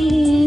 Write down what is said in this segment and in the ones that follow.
You.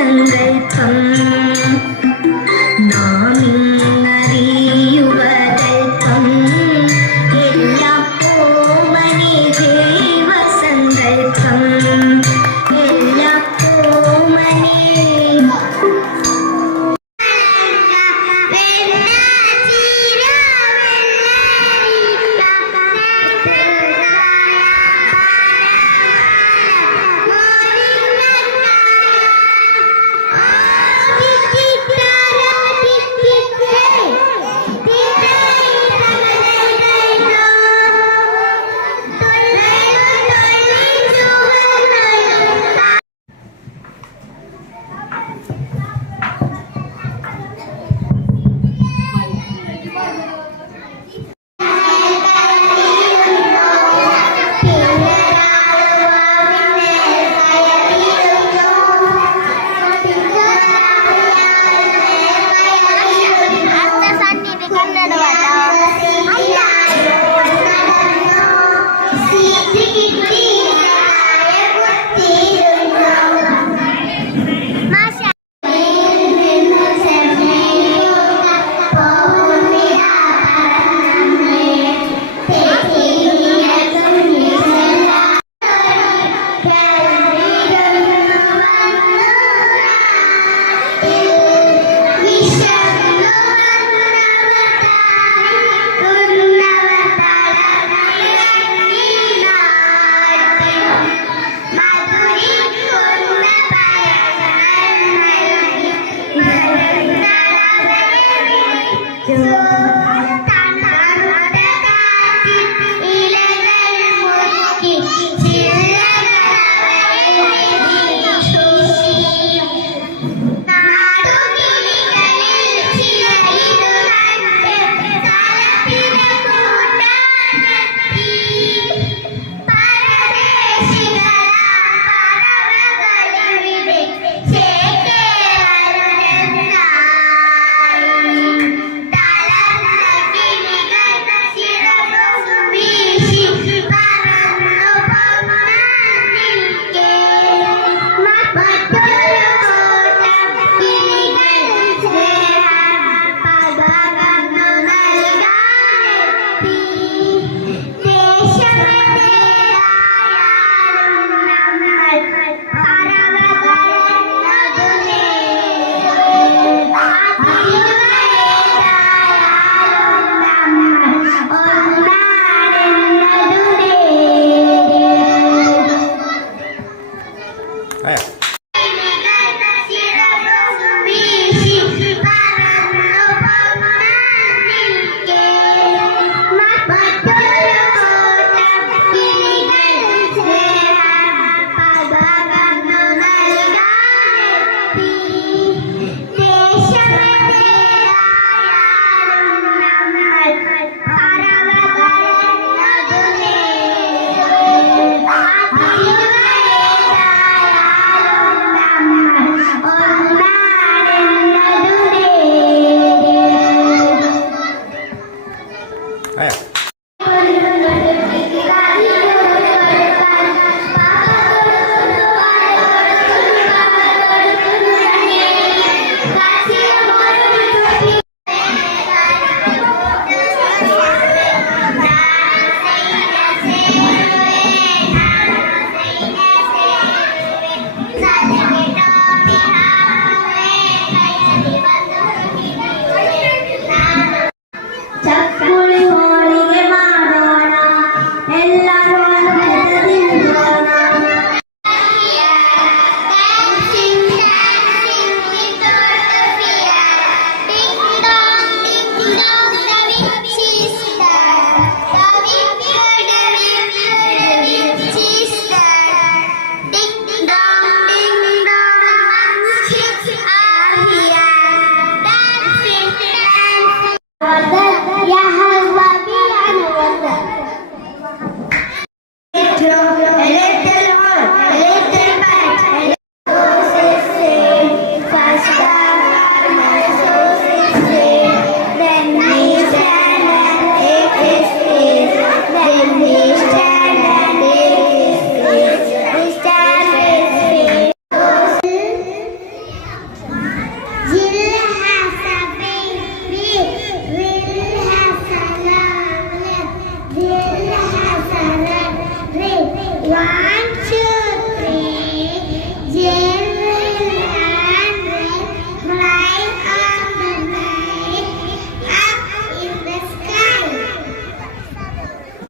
Em 疼